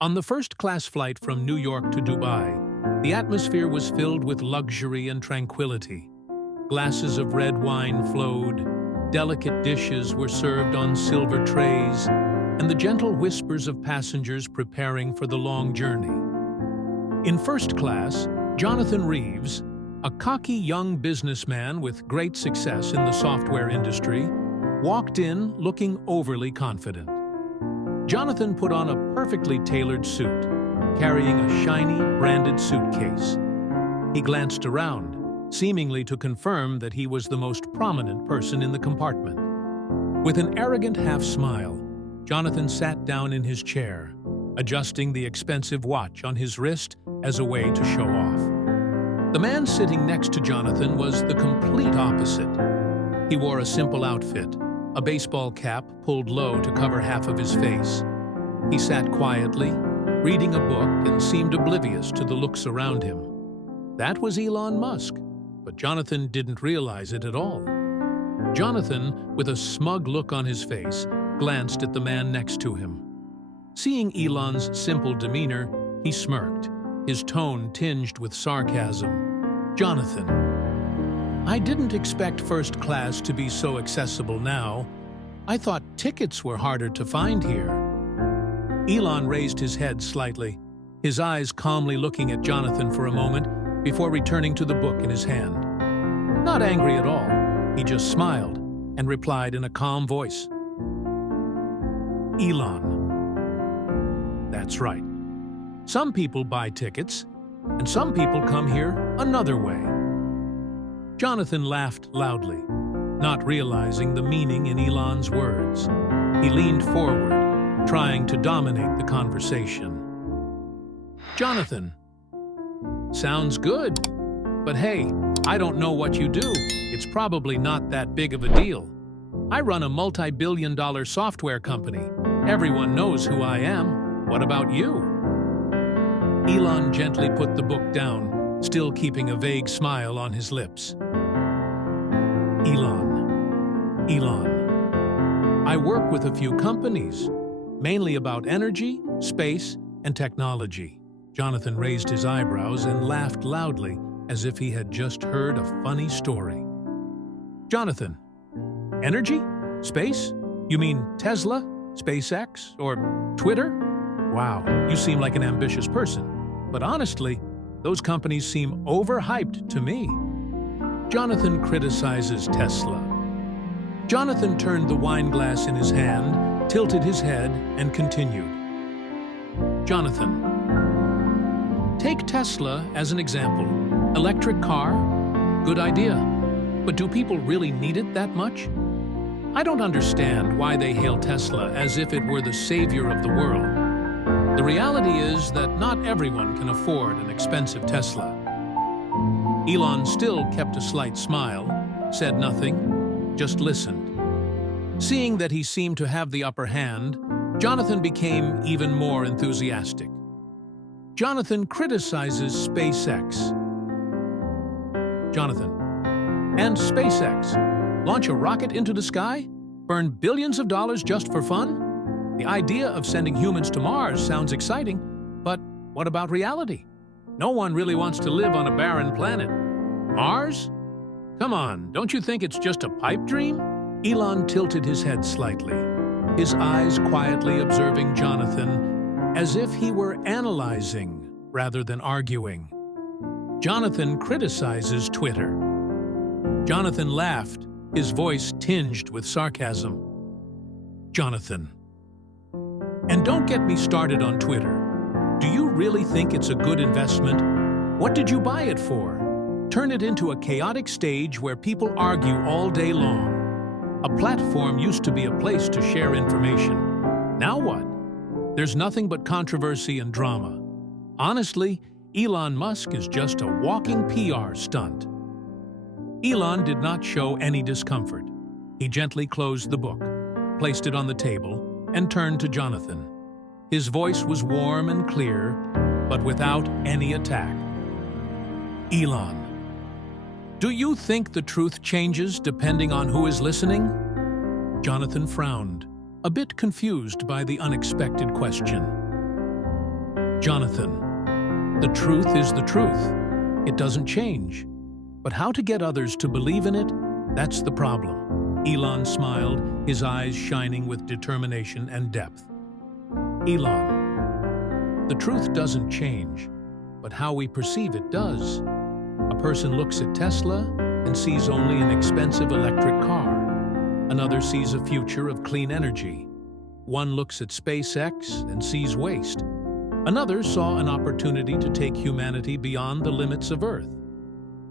On the first-class flight from New York to Dubai, the atmosphere was filled with luxury and tranquility. Glasses of red wine flowed, delicate dishes were served on silver trays, and the gentle whispers of passengers preparing for the long journey. In first class, Jonathan Reeves, a cocky young businessman with great success in the software industry, walked in looking overly confident. Jonathan put on a perfectly tailored suit, carrying a shiny, branded suitcase. He glanced around, seemingly to confirm that he was the most prominent person in the compartment. With an arrogant half-smile, Jonathan sat down in his chair, adjusting the expensive watch on his wrist as a way to show off. The man sitting next to Jonathan was the complete opposite. He wore a simple outfit, a baseball cap pulled low to cover half of his face. He sat quietly, reading a book, and seemed oblivious to the looks around him. That was Elon Musk, but Jonathan didn't realize it at all. Jonathan, with a smug look on his face, glanced at the man next to him. Seeing Elon's simple demeanor, he smirked, his tone tinged with sarcasm. "Jonathan, I didn't expect first class to be so accessible now. I thought tickets were harder to find here." Elon raised his head slightly, his eyes calmly looking at Jonathan for a moment before returning to the book in his hand. Not angry at all, he just smiled and replied in a calm voice. "Elon, that's right. Some people buy tickets, and some people come here another way." Jonathan laughed loudly, not realizing the meaning in Elon's words. He leaned forward, trying to dominate the conversation. "Jonathan, sounds good, but hey, I don't know what you do. It's probably not that big of a deal. I run a multi-billion-dollar software company. Everyone knows who I am. What about you?" Elon gently put the book down, still keeping a vague smile on his lips. Elon, I work with a few companies, mainly about energy, space, and technology." Jonathan raised his eyebrows and laughed loudly, as if he had just heard a funny story. "Jonathan, energy? Space? You mean Tesla, SpaceX, or Twitter? Wow, you seem like an ambitious person. But honestly, those companies seem overhyped to me." Jonathan criticizes Tesla. Jonathan turned the wine glass in his hand, tilted his head, and continued. "Jonathan, take Tesla as an example. Electric car? Good idea. But do people really need it that much? I don't understand why they hail Tesla as if it were the savior of the world. The reality is that not everyone can afford an expensive Tesla." Elon still kept a slight smile, said nothing, just listened. Seeing that he seemed to have the upper hand, Jonathan became even more enthusiastic. "Jonathan criticizes SpaceX." "Jonathan, and SpaceX? Launch a rocket into the sky? Burn billions of dollars just for fun? The idea of sending humans to Mars sounds exciting, but what about reality? No one really wants to live on a barren planet. Mars? Come on, don't you think it's just a pipe dream?" Elon tilted his head slightly, his eyes quietly observing Jonathan as if he were analyzing rather than arguing. "Jonathan criticizes Twitter." Jonathan laughed, his voice tinged with sarcasm. "Jonathan, and don't get me started on Twitter. Do you really think it's a good investment? What did you buy it for? Turn it into a chaotic stage where people argue all day long. A platform used to be a place to share information. Now what? There's nothing but controversy and drama. Honestly, Elon Musk is just a walking PR stunt." Elon did not show any discomfort. He gently closed the book, placed it on the table, and turned to Jonathan. His voice was warm and clear, but without any attack. "Elon, do you think the truth changes depending on who is listening?" Jonathan frowned, a bit confused by the unexpected question. Jonathan, the truth is the truth. It doesn't change. But how to get others to believe in it? That's the problem. Elon smiled, his eyes shining with determination and depth. Elon, the truth doesn't change, but how we perceive it does. A person looks at Tesla and sees only an expensive electric car. Another sees a future of clean energy. One looks at SpaceX and sees waste. Another saw an opportunity to take humanity beyond the limits of Earth.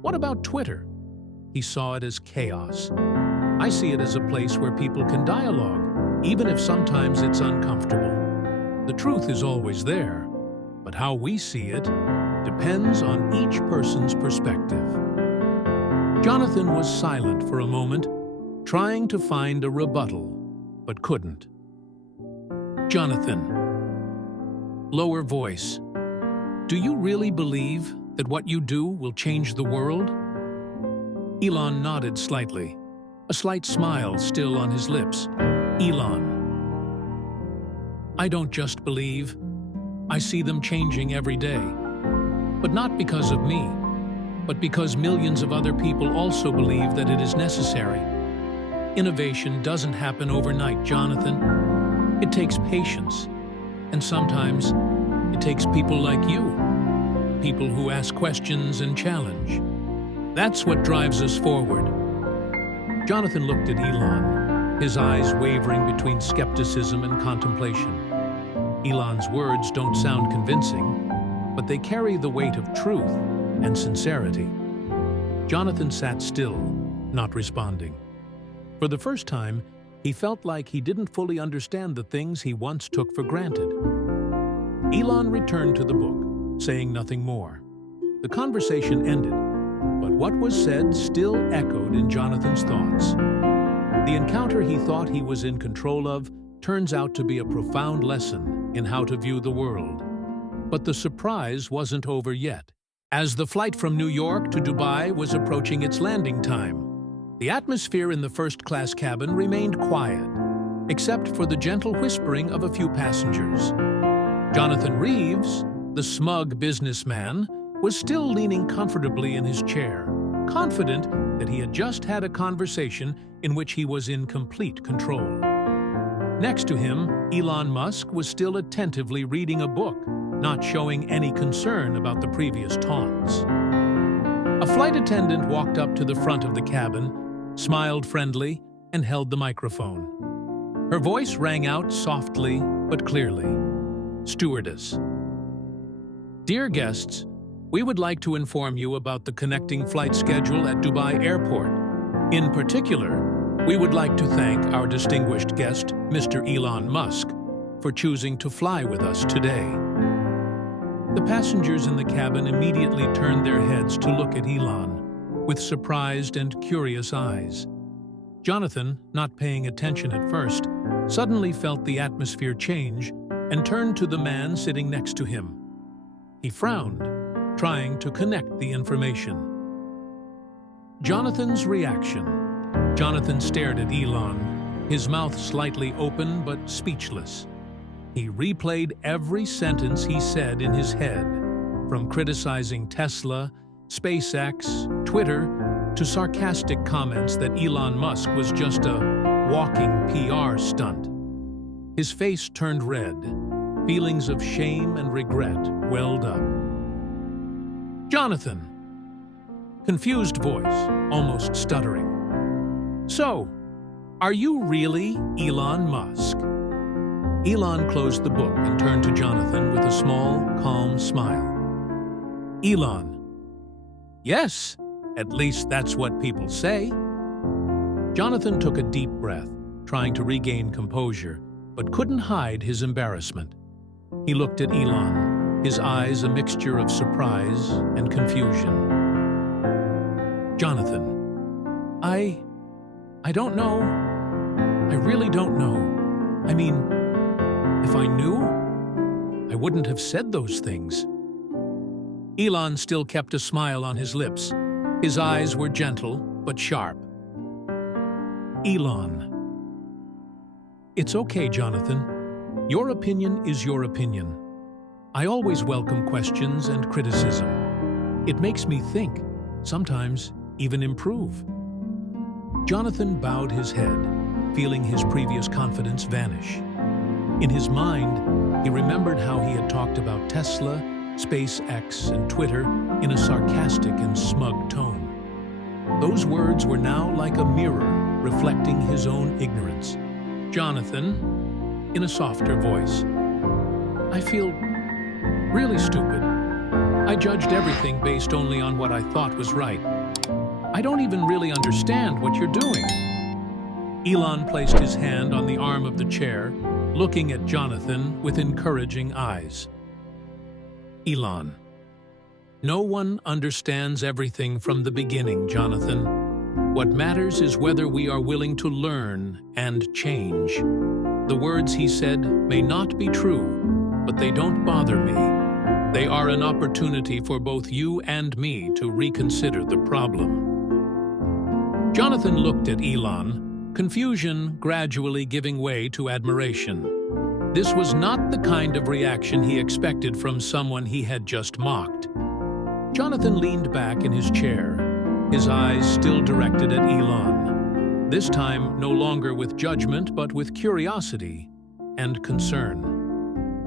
What about Twitter? He saw it as chaos. I see it as a place where people can dialogue, even if sometimes it's uncomfortable. The truth is always there, but how we see it depends on each person's perspective. Jonathan was silent for a moment, trying to find a rebuttal, but couldn't. Jonathan. Lower voice. Do you really believe that what you do will change the world? Elon nodded slightly, a slight smile still on his lips. Elon. I don't just believe. I see them changing every day. But not because of me, but because millions of other people also believe that it is necessary. Innovation doesn't happen overnight, Jonathan. It takes patience. And sometimes, it takes people like you. People who ask questions and challenge. That's what drives us forward. Jonathan looked at Elon, his eyes wavering between skepticism and contemplation. Elon's words don't sound convincing, but they carry the weight of truth and sincerity. Jonathan sat still, not responding. For the first time, he felt like he didn't fully understand the things he once took for granted. Elon returned to the book, saying nothing more. The conversation ended, but what was said still echoed in Jonathan's thoughts. The encounter he thought he was in control of turns out to be a profound lesson in how to view the world. But the surprise wasn't over yet. As the flight from New York to Dubai was approaching its landing time, the atmosphere in the first-class cabin remained quiet, except for the gentle whispering of a few passengers. Jonathan Reeves, the smug businessman, was still leaning comfortably in his chair, confident that he had just had a conversation in which he was in complete control. Next to him, Elon Musk was still attentively reading a book, not showing any concern about the previous taunts. A flight attendant walked up to the front of the cabin, smiled friendly, and held the microphone. Her voice rang out softly but clearly. Stewardess. Dear guests, we would like to inform you about the connecting flight schedule at Dubai Airport. In particular, we would like to thank our distinguished guest, Mr. Elon Musk, for choosing to fly with us today. The passengers in the cabin immediately turned their heads to look at Elon, with surprised and curious eyes. Jonathan, not paying attention at first, suddenly felt the atmosphere change and turned to the man sitting next to him. He frowned, trying to connect the information. Jonathan's reaction. Jonathan stared at Elon, his mouth slightly open but speechless. He replayed every sentence he said in his head, from criticizing Tesla, SpaceX, Twitter, to sarcastic comments that Elon Musk was just a walking PR stunt. His face turned red. Feelings of shame and regret welled up. Jonathan. Confused voice, almost stuttering. So, are you really Elon Musk? Elon closed the book and turned to Jonathan with a small, calm smile. Elon. Yes, at least that's what people say. Jonathan took a deep breath, trying to regain composure, but couldn't hide his embarrassment. He looked at Elon, his eyes a mixture of surprise and confusion. Jonathan. I don't know. I really don't know. I mean, if I knew, I wouldn't have said those things. Elon still kept a smile on his lips. His eyes were gentle but sharp. Elon. It's okay, Jonathan. Your opinion is your opinion. I always welcome questions and criticism. It makes me think, sometimes even improve. Jonathan bowed his head, feeling his previous confidence vanish. In his mind, he remembered how he had talked about Tesla, SpaceX, and Twitter in a sarcastic and smug tone. Those words were now like a mirror reflecting his own ignorance. Jonathan, in a softer voice, I feel really stupid. I judged everything based only on what I thought was right. I don't even really understand what you're doing. Elon placed his hand on the arm of the chair, looking at Jonathan with encouraging eyes. Elon, no one understands everything from the beginning, Jonathan. What matters is whether we are willing to learn and change. The words he said may not be true, but they don't bother me. They are an opportunity for both you and me to reconsider the problem. Jonathan looked at Elon, confusion gradually giving way to admiration. This was not the kind of reaction he expected from someone he had just mocked. Jonathan leaned back in his chair, his eyes still directed at Elon, this time no longer with judgment but with curiosity and concern.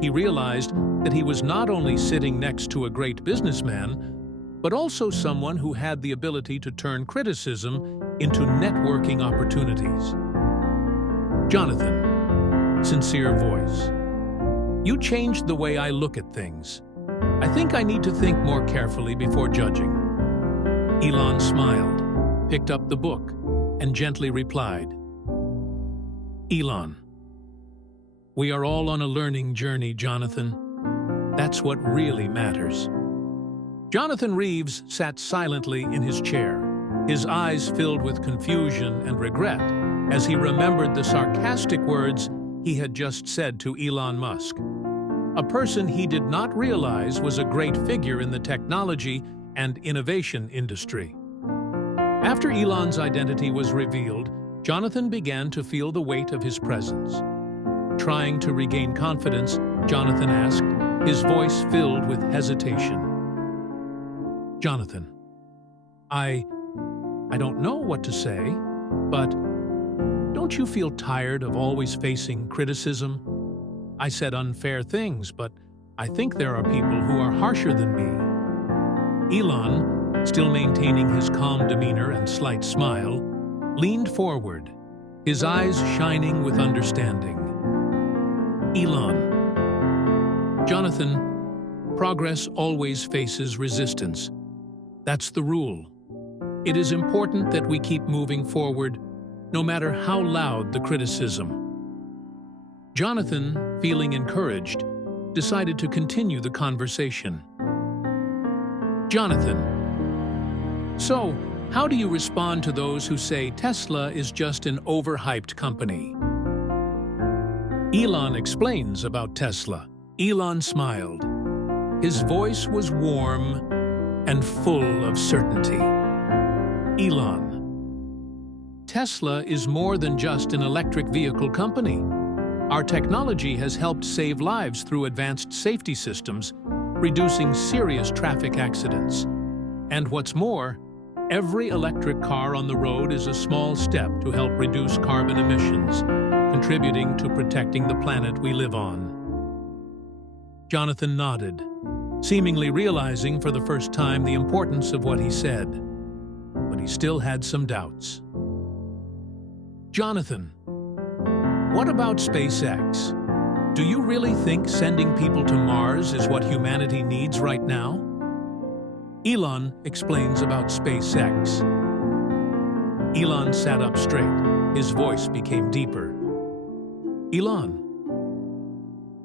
He realized that he was not only sitting next to a great businessman, but also someone who had the ability to turn criticism into networking opportunities. Jonathan, sincere voice, you changed the way I look at things. I think I need to think more carefully before judging. Elon smiled, picked up the book, and gently replied, Elon, we are all on a learning journey, Jonathan. That's what really matters. Jonathan Reeves sat silently in his chair, his eyes filled with confusion and regret as he remembered the sarcastic words he had just said to Elon Musk, a person he did not realize was a great figure in the technology and innovation industry. After Elon's identity was revealed, Jonathan began to feel the weight of his presence. Trying to regain confidence, Jonathan asked, his voice filled with hesitation. Jonathan, I don't know what to say, but don't you feel tired of always facing criticism? I said unfair things, but I think there are people who are harsher than me. Elon, still maintaining his calm demeanor and slight smile, leaned forward, his eyes shining with understanding. Elon, Jonathan, progress always faces resistance. That's the rule. It is important that we keep moving forward, no matter how loud the criticism. Jonathan, feeling encouraged, decided to continue the conversation. Jonathan, so how do you respond to those who say Tesla is just an overhyped company? Elon explains about Tesla. Elon smiled. His voice was warm and full of certainty. Elon, Tesla is more than just an electric vehicle company. Our technology has helped save lives through advanced safety systems, reducing serious traffic accidents. And what's more, every electric car on the road is a small step to help reduce carbon emissions, contributing to protecting the planet we live on. Jonathan nodded, seemingly realizing for the first time the importance of what he said, but he still had some doubts. Jonathan, what about SpaceX? Do you really think sending people to Mars is what humanity needs right now? Elon explains about SpaceX. Elon sat up straight. His voice became deeper. Elon,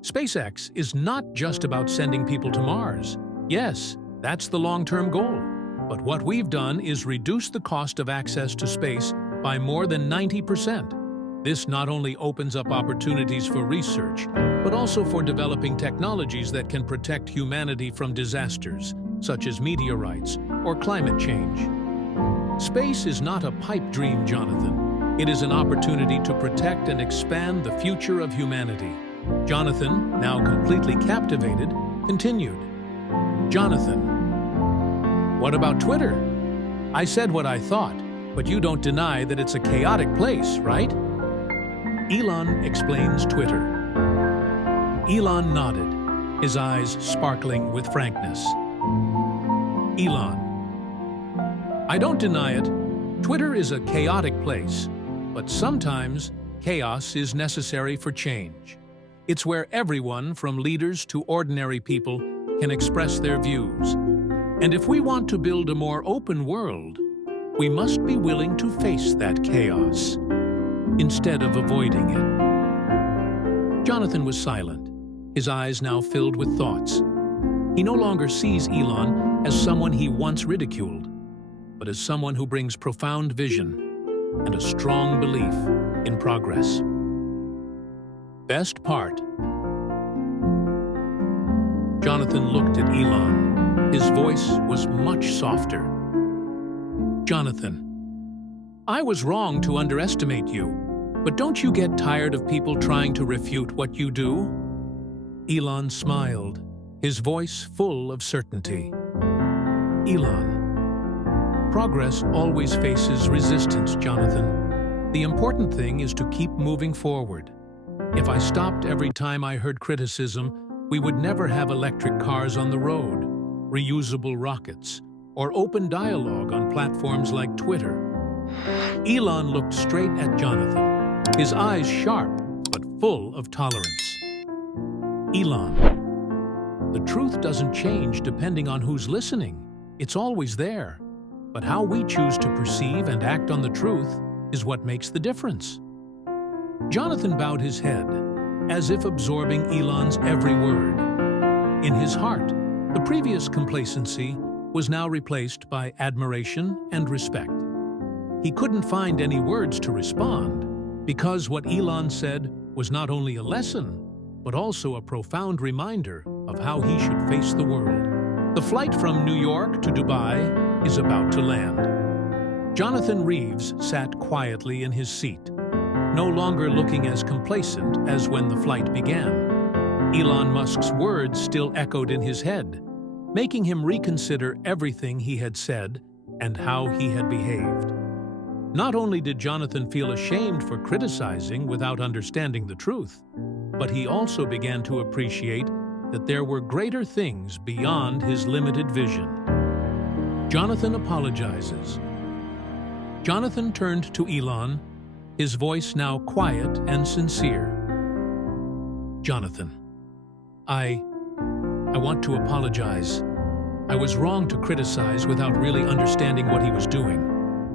SpaceX is not just about sending people to Mars. Yes, that's the long-term goal. But what we've done is reduce the cost of access to space by more than 90%. This not only opens up opportunities for research, but also for developing technologies that can protect humanity from disasters, such as meteorites or climate change. Space is not a pipe dream, Jonathan. It is an opportunity to protect and expand the future of humanity. Jonathan, now completely captivated, continued, "Jonathan, what about Twitter? I said what I thought, but you don't deny that it's a chaotic place, right?" Elon explains Twitter. Elon nodded, his eyes sparkling with frankness. Elon, "I don't deny it. Twitter is a chaotic place, but sometimes chaos is necessary for change. It's where everyone, from leaders to ordinary people, can express their views. And if we want to build a more open world, we must be willing to face that chaos, instead of avoiding it." Jonathan was silent, his eyes now filled with thoughts. He no longer sees Elon as someone he once ridiculed, but as someone who brings profound vision and a strong belief in progress. Best part. Jonathan looked at Elon. His voice was much softer. "Jonathan, I was wrong to underestimate you, but don't you get tired of people trying to refute what you do?" Elon smiled, his voice full of certainty. "Elon, progress always faces resistance, Jonathan. The important thing is to keep moving forward. If I stopped every time I heard criticism, we would never have electric cars on the road, reusable rockets, or open dialogue on platforms like Twitter." Elon looked straight at Jonathan, his eyes sharp but full of tolerance. "Elon, the truth doesn't change depending on who's listening. It's always there. But how we choose to perceive and act on the truth is what makes the difference." Jonathan bowed his head, as if absorbing Elon's every word. In his heart, the previous complacency was now replaced by admiration and respect. He couldn't find any words to respond, because what Elon said was not only a lesson, but also a profound reminder of how he should face the world. The flight from New York to Dubai is about to land. Jonathan Reeves sat quietly in his seat, no longer looking as complacent as when the flight began. Elon Musk's words still echoed in his head, making him reconsider everything he had said and how he had behaved. Not only did Jonathan feel ashamed for criticizing without understanding the truth, but he also began to appreciate that there were greater things beyond his limited vision. Jonathan apologizes. Jonathan turned to Elon, his voice now quiet and sincere. "Jonathan, I want to apologize. I was wrong to criticize without really understanding what he was doing.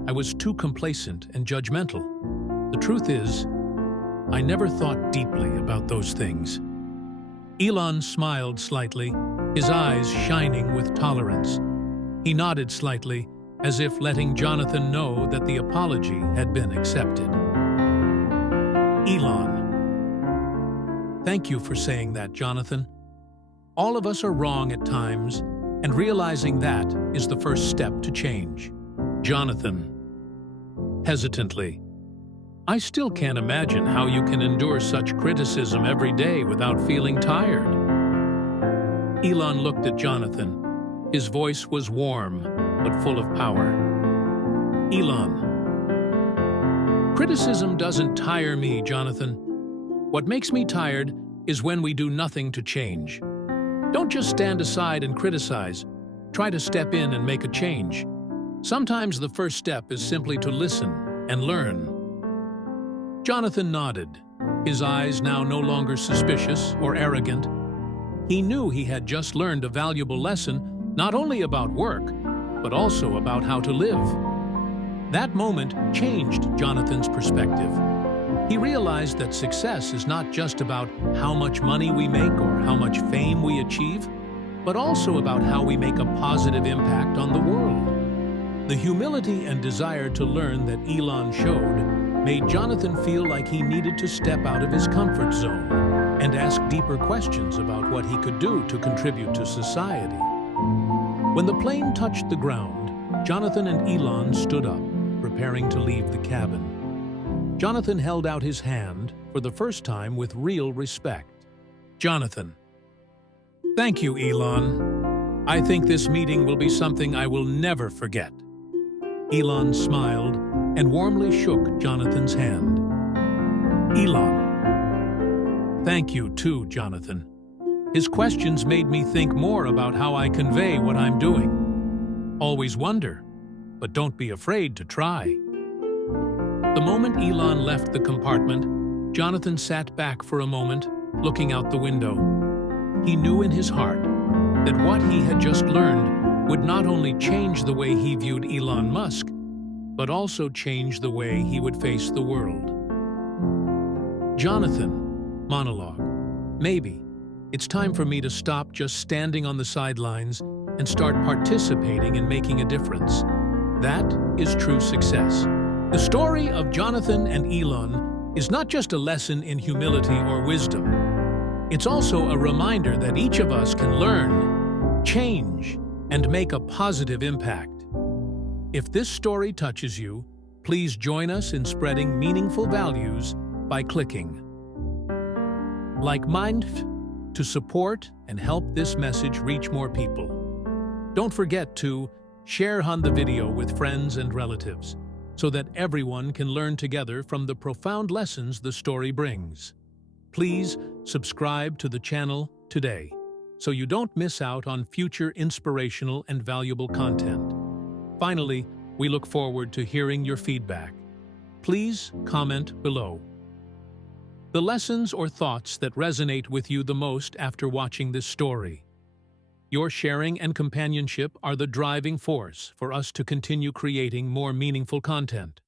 I was too complacent and judgmental. The truth is, I never thought deeply about those things." Elon smiled slightly, his eyes shining with tolerance. He nodded slightly, as if letting Jonathan know that the apology had been accepted. "Elon, thank you for saying that, Jonathan. All of us are wrong at times, and realizing that is the first step to change." Jonathan, hesitantly, "I still can't imagine how you can endure such criticism every day without feeling tired." Elon looked at Jonathan. His voice was warm, but full of power. "Elon, criticism doesn't tire me, Jonathan. What makes me tired is when we do nothing to change. Don't just stand aside and criticize. Try to step in and make a change. Sometimes the first step is simply to listen and learn." Jonathan nodded, his eyes now no longer suspicious or arrogant. He knew he had just learned a valuable lesson, not only about work, but also about how to live. That moment changed Jonathan's perspective. He realized that success is not just about how much money we make or how much fame we achieve, but also about how we make a positive impact on the world. The humility and desire to learn that Elon showed made Jonathan feel like he needed to step out of his comfort zone and ask deeper questions about what he could do to contribute to society. When the plane touched the ground, Jonathan and Elon stood up, preparing to leave the cabin. Jonathan held out his hand for the first time with real respect. "Jonathan, Thank you, Elon. I think this meeting will be something I will never forget. Elon smiled and warmly shook Jonathan's hand. Elon. Thank you too, Jonathan. His questions made me think more about how I convey what I'm doing. Always wonder, but don't be afraid to try. The moment Elon left the compartment, Jonathan sat back for a moment, looking out the window. He knew in his heart that what he had just learned would not only change the way he viewed Elon Musk, but also change the way he would face the world. Jonathan, monologue. Maybe it's time for me to stop just standing on the sidelines and start participating in making a difference. That is true success. The story of Jonathan and Elon is not just a lesson in humility or wisdom. It's also a reminder that each of us can learn, change, and make a positive impact. If this story touches you, please join us in spreading meaningful values by clicking like to support and help this message reach more people. Don't forget to share the video with friends and relatives so that everyone can learn together from the profound lessons the story brings. Please subscribe to the channel today so you don't miss out on future inspirational and valuable content. Finally, we look forward to hearing your feedback. Please comment below the lessons or thoughts that resonate with you the most after watching this story. Your sharing and companionship are the driving force for us to continue creating more meaningful content.